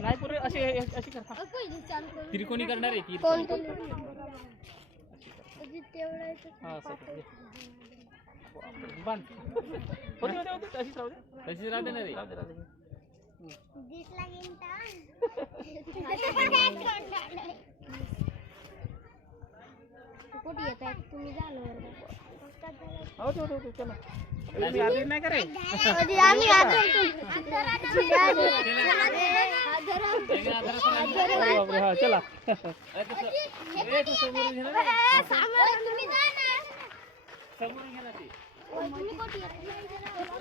नाही पुरे असे अशी कर. हा. पहिली चालू करू त्रिकोणी करणार आहे हा तशीच राहू दे. तशीच राहू दे ना रे दिसला कुठे येत तुम्ही झालो हो ते होते होते चला. तुम्ही अर्धी नाही करे आम्ही अरे बापरे हा चला. ए, तू समोरून घे ना. रे. समोरून घे ना ती.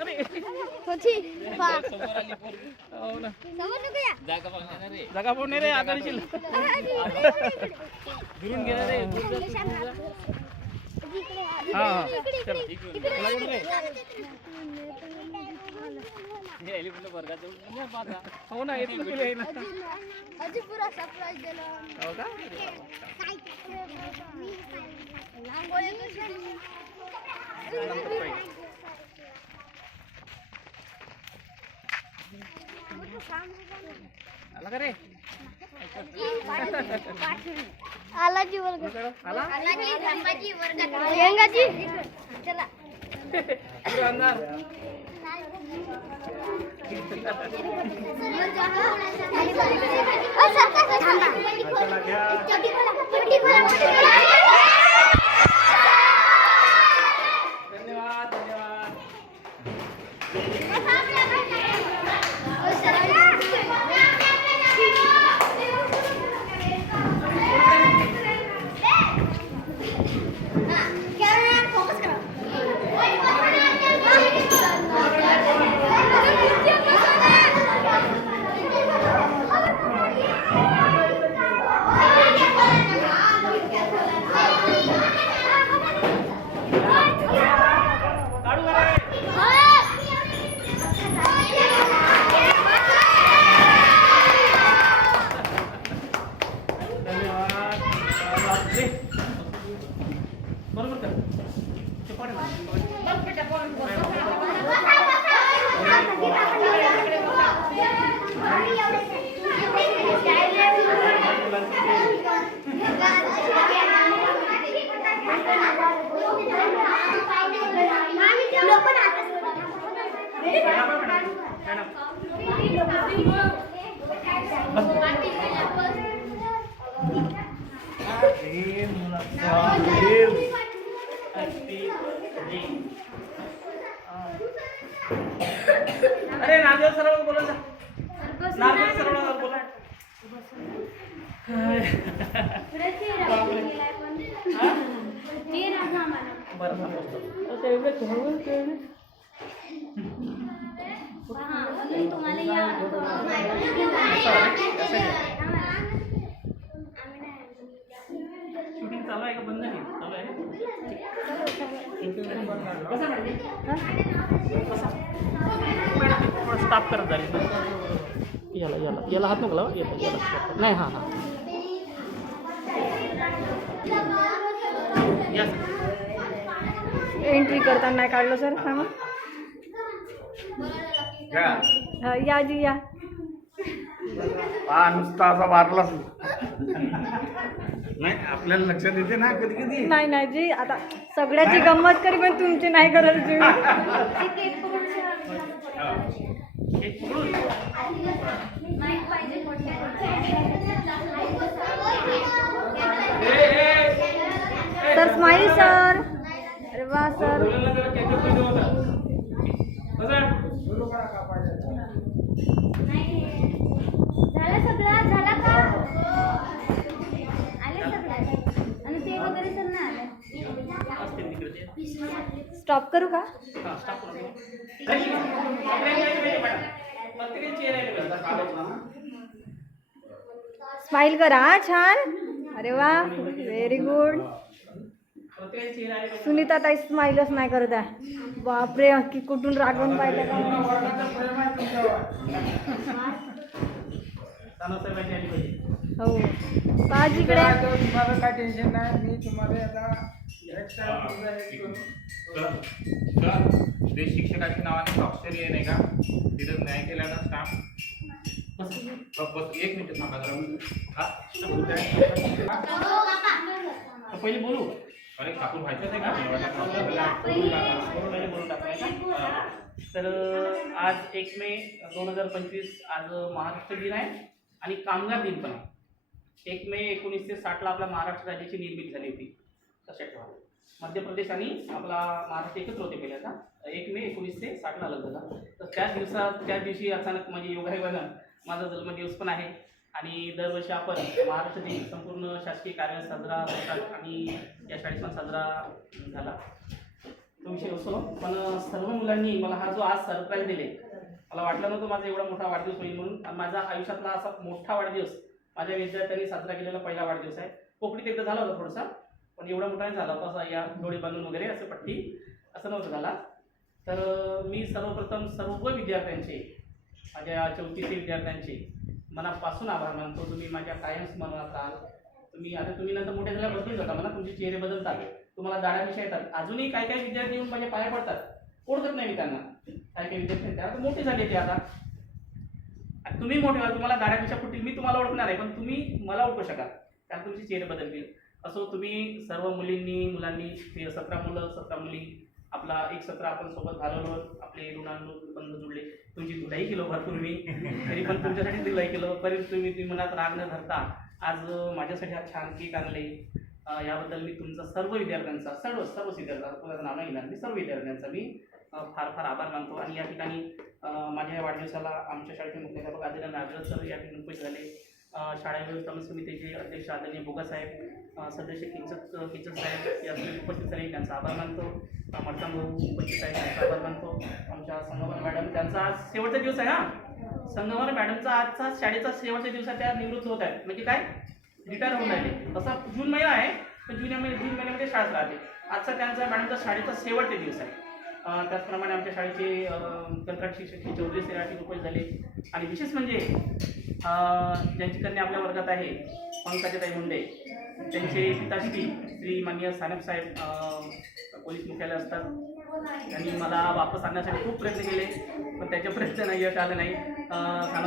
अरे समोर आली पोरगी. हो ना जागा पाहून ना रे जागा पाहून नाही रे आदळशील दुरून घे ना रे दूर जा, तू दूर जा. हा हा चला इकडून तुला कुठं रे? हे आली म्हटलं वर्गात जाऊन ये पाहता. हो ना येतील तुला येईल आला का रे? आला जी वर्ग. आला? जी चला. पुढे अंधार धन्यवाद धन्यवाद फोकस करा काढू का रे धन्यवाद रे. बरोबर कर ते पाणी मार. नामदेव सरळ बोला जा नामदेव सरळ बोला. बरं बरं शूटिंग चालू आहे का? बंद नाही. चालू आहे कसं स्टाप करत झाली. याला याला याला हात नको लावा. याला याला नाही हां हां. एंट्री करताना नाही काढलं सर सांगा हा, या जी या. हा नुसता असा मारलाच नाही आपल्याला लक्षात येते ना कधी कधी? नाही नाही जी आता सगळ्याची गंमत करी पण तुमची नाही करत जी. एक सर स्माईल सर अरे वा सर बोलायला जरा catch up मध्ये होता. बसा. झालं सगळं झाला का आले सगळं आणि ते वगैरे सर नाही आले असतील तिकडे ते. स्टॉप करू का हा, stop करून दे. नाही, पत्रिका नाही पाहिजे, मॅडम. पत्रिकेची आहे नाही पाहिजे. स्माईल करा छान. अरे वा व्हेरी गुड पाहिजे. सुनीता ताई स्माईलच नाही करत आहे. बापरे की कुठून रागवून पाहिलं का? पाहिजे. हो. तुम्हाला काय टेन्शन नाही मी तुम्हाला ते शिक्षकाच्या नावाने स्वाक्षरी आहे नाही का? तिथं न्याय केल्यानं स्टाफ बस बस एक मिनिट थांबा जरा. हा पहिले बोलू. अरे कापूर व्हायचं नाही टाकूया का? तर आज एक मे दोन हजार पंचवीस आज महाराष्ट्र दिन आहे आणि कामगार दिन पण आहे. एक मे एकोणीसशे साठला आपल्या महाराष्ट्र राज्याची निर्मिती झाली होती. लक्षात ठेवा. मध्य प्रदेश आणि आपला महाराष्ट्र एकत्र होते पहिल्यांदा एक मे एकोणीसशे साठला अलग झाला तर त्याच दिवसात त्याच दिवशी अचानक म्हणजे योगायोगानं माझा जन्मदिवस पण आहे. आणि दरवर्षी आपण महाराष्ट्र दिन संपूर्ण शासकीय कार्य साजरा करतात आणि या शाळेत पण साजरा झाला. तो विषय असो. पण सर्व मुलांनी मला हा जो आज सरप्राईज दिले मला वाटलं नव्हतं माझा एवढा मोठा वाढदिवस होईल म्हणून. आणि माझा आयुष्यातला असा मोठा वाढदिवस माझ्या विद्यार्थ्यांनी साजरा केलेला पहिला वाढदिवस आहे. कोकणीत एकदा झाला होता थोडासा. पण एवढा मोठा नाही झाला होता असा या डोळे बांधून वगैरे असं पट्टी असं नव्हतं झाला. तर मी सर्वप्रथम सर्व विद्यार्थ्यांचे माझ्या चौथीचे विद्यार्थ्यांचे मनापासून आभार मानतो. तुम्ही माझ्या कायम स्मरणात राहाल. तुम्ही आता तुम्ही नंतर मोठे झाल्यावर बदलून जाता. मला तुमचे चेहरे बदलतात. तुम्हाला दाड्या येतात. अजूनही काही काही विद्यार्थी येऊन माझ्या पाया पडतात. ओळखत नाही मी त्यांना? काही काही विद्यार्थी आता मोठे झाले ते आता. तुम्ही मोठे व्हाल तुम्हाला दाड्यापेक्षा फुटतील मी तुम्हाला ओळखणार आहे पण तुम्ही मला ओळखू शकाल. कारण तुमचे चेहरे बदलतील. असो तुम्ही सर्व मुलींनी मुलांनी ते सतरा मुलं सतरा मुली आपला एक सतरा आपण सोबत घालवलो आपले ऋणानुबंध जुळले. तुमची धुलाई केलो भरपूर मी. तरी पण तुमच्यासाठी धुलाई केलं. परंतु तुम्ही तुम्ही मनात राग न धरता आज माझ्यासाठी हा छान केक आणले. याबद्दल मी तुमचा सर्व विद्यार्थ्यांचा सर्व सर्व विद्यार्थ्यांचा नाव नाही घेणार मी सर्व विद्यार्थ्यांचा मी फार फार आभार मानतो. आणि या ठिकाणी माझ्या या वाढदिवसाला आमच्या शाळेचे मुख्याध्यापक आदिरा नागरकर सर या ठिकाणी उपस्थित झाले. शाळा व्यवस्थापन समितीचे अध्यक्ष आदरणीय बोगा साहेब सदस्य किचक किंचत साहेब या सगळे उपस्थित झाले त्यांचा आभार मानतो. मडकाम भाऊ उपस्थित आहे त्यांचा आभार मानतो. आमच्या संगमर मॅडम त्यांचा आज शेवटचा दिवस आहे हा संगमर मॅडमचा आजचा शाळेचा शेवटचा दिवस आहे त्या निवृत्त होत आहेत. म्हणजे काय? रिटायर होऊन राहिले. असा जून महिना आहे तर जून महिन्या जून महिन्यामध्ये शाळेत राहते. आजचा त्यांचा मॅडमचा शाळेचा शेवटचा दिवस आहे. त्याचप्रमाणे आमच्या शाळेचे कंत्राट शिक्षक हे चौधरी सेराठी रुपये झाले. आणि विशेष म्हणजे ज्यांची कन्या आपल्या वर्गात आहे पंकजाताई मुंडे. त्यांचे पिताश्री श्री माननीय सानप साहेब पोलीस मुख्यालय असतात. त्यांनी मला वापस आणण्यासाठी खूप प्रयत्न केले पण त्याचे प्रयत्न नाही यश आलं नाही.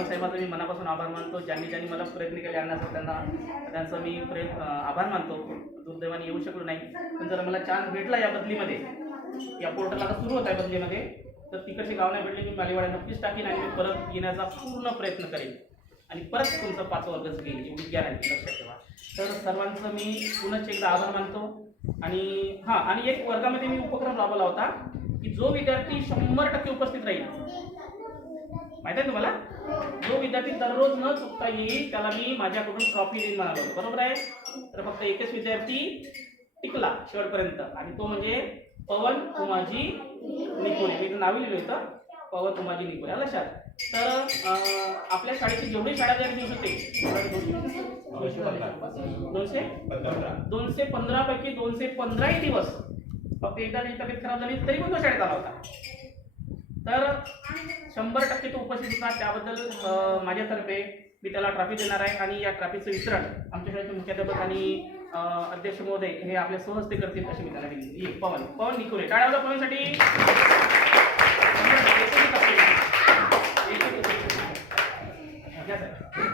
साहेबांचा मी मनापासून आभार मानतो. ज्यांनी ज्यांनी मला प्रयत्न केले आणण्याचा त्यांना त्यांचा मी प्रयत्न आभार मानतो. दुर्दैवाने येऊ शकलो नाही. पण जर मला चान्स भेटला या बदलीमध्ये या पोर्टल आता सुरू होत आहे बदलीमध्ये. तर तिकडचे गाव नाही भेटले मी मालेवाड्या नक्कीच टाकीन आणि मी परत येण्याचा पूर्ण प्रयत्न करेन. आणि परत तुमचं पाच वर्गच घेईन एवढी गॅरंटी लक्षात ठेवा. तर सर्वांचं मी पुनच एकदा आभार मानतो. आणि हां आणि एक वर्गामध्ये मी उपक्रम राबवला होता की जो विद्यार्थी शंभर टक्के उपस्थित राहील. माहिती आहे तुम्हाला? जो विद्यार्थी दररोज न चुकता येईल त्याला मी माझ्याकडून ट्रॉफी देईन म्हणालो. होतो. बरोबर आहे? तर फक्त एकच विद्यार्थी टिकला शेवटपर्यंत. आणि तो म्हणजे पवन उमाजी निकोले. मी नावे लिहिलं होतं. पवन उमाजी निकोले. आलं लक्षात. तर आपल्या शाळेचे जेवढे शाळा तयार दिवस होते दोनशे दोनशे? पंधरा. पैकी दोनशे पंधराही दिवस फक्त एकदा त्याची तब्येत खराब झाली तरी पण तो शाळेत आला होता. तर शंभर टक्के तो उपस्थित होता. त्याबद्दल माझ्यातर्फे मी त्याला ट्रॉफी देणार आहे आणि या ट्रॉफीचं वितरण आमच्या शाळेचे मुख्याध्यापक आणि अध्यक्ष महोदय हे आपल्या सहजते करतील अशी मी त्याला दिली. पवन पवन निकोले. टाळ्या पवनसाठी. घ्या साहेब.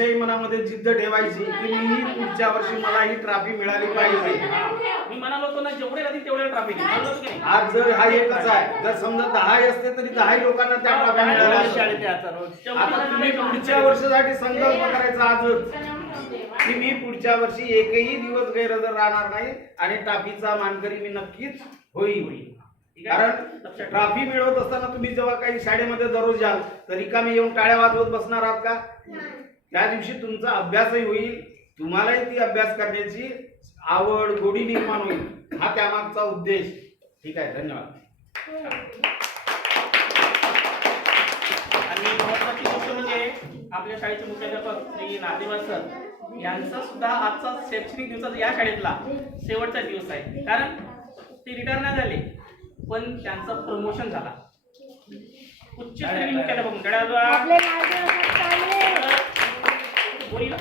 तुमच्याही मनामध्ये जिद्द ठेवायची की मी पुढच्या वर्षी मला ही ट्रॉफी मिळाली पाहिजे. मी म्हणालो होतो ना जेवढे राहतील तेवढे ट्रॉफिक आज जर हा एकच आहे जर समजा दहा असते तरी दहाही लोकांना त्या ट्रॉफी मिळाल्या. असत्या. आता तुम्ही पुढच्या वर्षासाठी संकल्प करायचा आजच की मी पुढच्या वर्षी एकही दिवस गैरहजर राहणार नाही आणि ट्रॉफीचा मानकरी मी नक्कीच होईल. कारण ट्रॉफी मिळवत असताना तुम्ही जेव्हा काही शाळेमध्ये दररोज याल तर रिकामी येऊन टाळ्या वाजवत बसणार आहात का? त्या दिवशी तुमचा अभ्यासही होईल तुम्हालाही ती अभ्यास करण्याची आवड गोडी निर्माण होईल. हा त्यामागचा उद्देश. ठीक आहे धन्यवाद. आणि महत्वाची गोष्ट म्हणजे आपल्या शाळेचे मुख्याध्यापक श्री नादेवार सर यांचा सुद्धा आजचा शैक्षणिक दिवसाचा या शाळेतला शेवटचा दिवस आहे. कारण ते रिटायर नाही झाले पण त्यांचं प्रमोशन झाला. उच्च श्रेणी मुख्याध्यापक मंडळाला आपले लाडके असतात चांगले. बोरीला?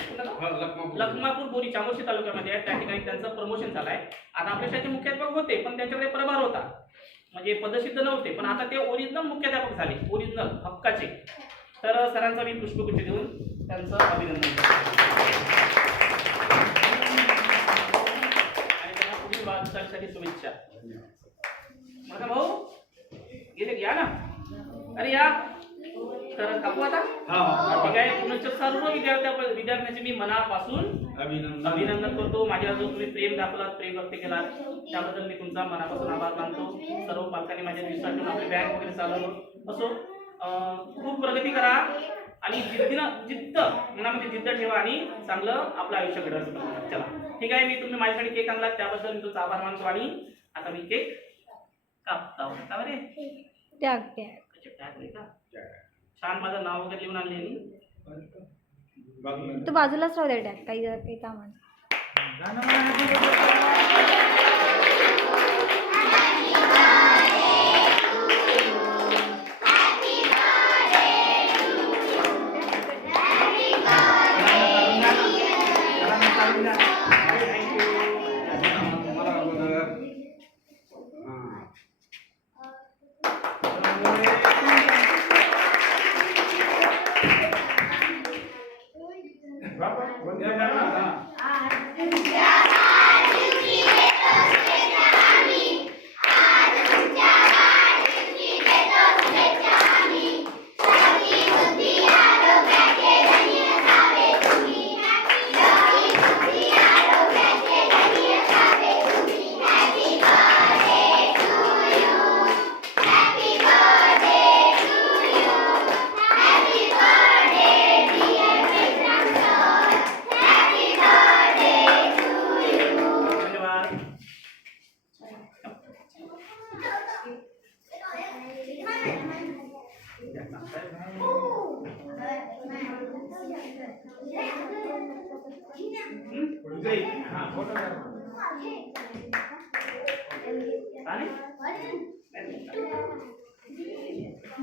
लखमापूर बोरी. चामोर्शी तालुक्यामध्ये आहे. त्या ठिकाणी त्यांचं प्रमोशन झालं आहे आता आपल्या शाळेचे मुख्याध्यापक होते पण त्यांच्याकडे प्रभार होता. म्हणजे पदसिद्ध नव्हते पण आता ते ओरिजिनल मुख्याध्यापक झाले. ओरिजिनल हक्काचे. तर सरांचा मी पुष्पगुच्छ देऊन त्यांचं अभिनंदन करतो. आणि त्यांना पुढील वाटचालीसाठी शुभेच्छा. माझा भाऊ गेले या ना. अरे या. तर कापू आता? ठीक आहे. पुनश्च सर्व विद्यार्थ्या विद्यार्थ्यांचे मी मनापासून अभिनंदन. अभिनंदन करतो. माझ्यावर जो तुम्ही प्रेम दाखवलात प्रेम व्यक्त केलात त्याबद्दल मी तुमचा मनापासून आभार मानतो. सर्व पालकांनी माझ्या ठेवून आपली बँक वगैरे चालवलं असो खूप प्रगती करा आणि जिद्दीनं जिद्द मनामध्ये जिद्द ठेवा आणि चांगलं आपलं आयुष्य घडवायचं. चला. ठीक आहे मी तुम्ही माझ्यासाठी केक आणलात. त्याबद्दल मी तुमचा आभार मानतो आणि आता मी केक कापता का बरे? का? छान माझं नाव वगैरे लिहून आणले मी. तू बाजूलाच राहू दे काही काही कामान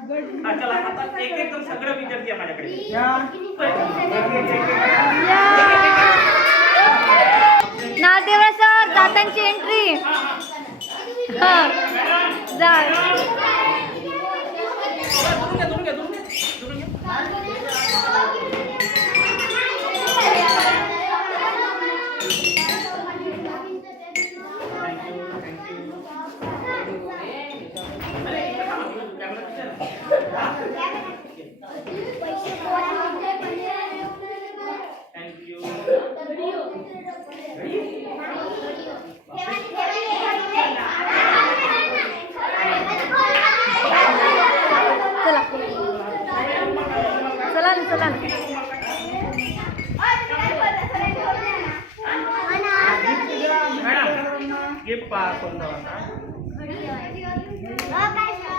हा चला आता एक एक जण सगळे विद्यार्थी आहे माझ्याकडे. नादेवळ सर दातांची एंट्री हा. जा दुरून घ्या दुरून घ्या दुरून घ्या दुरून घ्या थँक्यू थँक्यू अरे इकडे थांबा, कॅमेरा तिथे आहे. थँक्यू चला चला ना चला ना मॅडम गिफ्ट पास कोणता होता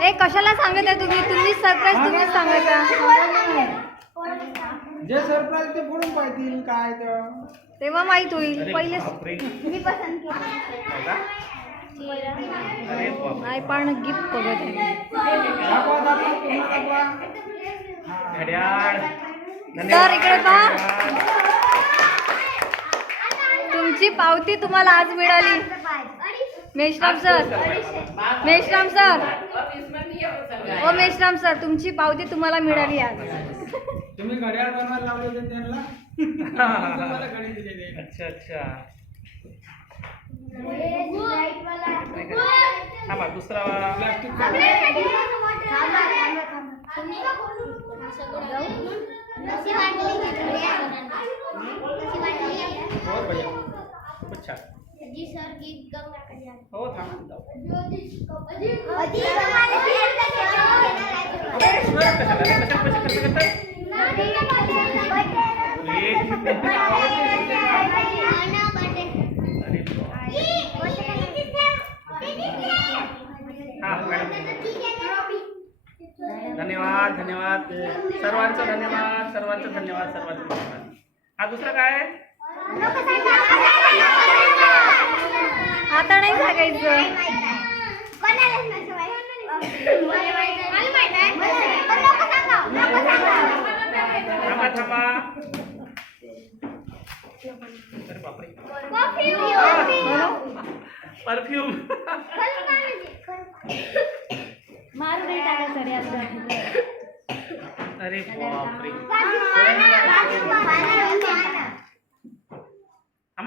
ए कशाला सांगत आहे तुम्ही तुम्ही सरप्राईज तुम्हीच सांगायचा जे सरप्राईज ते पाहतील काय तर. तेव्हा माहीत होईल. अरे पहिले. मी पसंत केली? अरे. नाही पण गिफ्ट बघत आहे. तर इकडे पहा. तुमची पावती तुम्हाला आज मिळाली. मेश्राम सर. मेश्राम सर. ओ मेश्राम सर तुमची पावती तुम्हाला मिळाली आज. तुम्ही घड्याळ बनवायला लावले होते त्यांना? तुम्हाला घडी दिलेली आहे. अच्छा अच्छा. थांबा दुसरा प्लास्टिक हो भैया छान. जी सर गीत गंगा कल्याण हो थांबा जाऊ. अरे अरे, सर, धन्यवाद धन्यवाद. सर्वांचं धन्यवाद सर्वांचं धन्यवाद सर्वांचं धन्यवाद. हा दुसरं काय? आता नाही सांगायचं. थांबा थांबा परफ्यूम. मारू दे टाका सर याचं. अरे बापरे.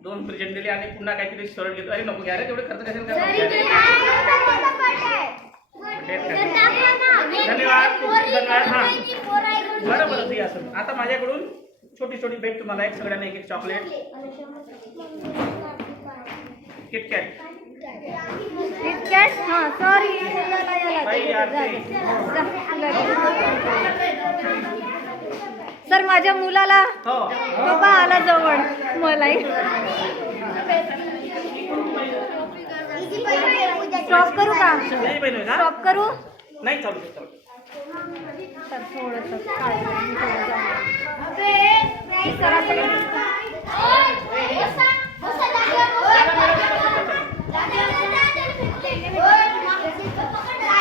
दोन प्रेझेंट दिले आणि पुन्हा काहीतरी शर्ट घेतो. अरे नको घ्या रे तेवढे खर्च कशाला करता? धन्यवाद खूप खूप धन्यवाद. हा. बरं बरं ते असं आता माझ्याकडून छोटी छोटी भेट तुम्हाला एक सगळ्यांना एक एक चॉकलेट किटकॅट किटकॅट हा सॉरी याला याला सर माझ्या मुलाला हो. बाबा आला जवळ मलाही. स्टॉप करू का? स्टॉप करू? नाही चालू. तर थोडंसं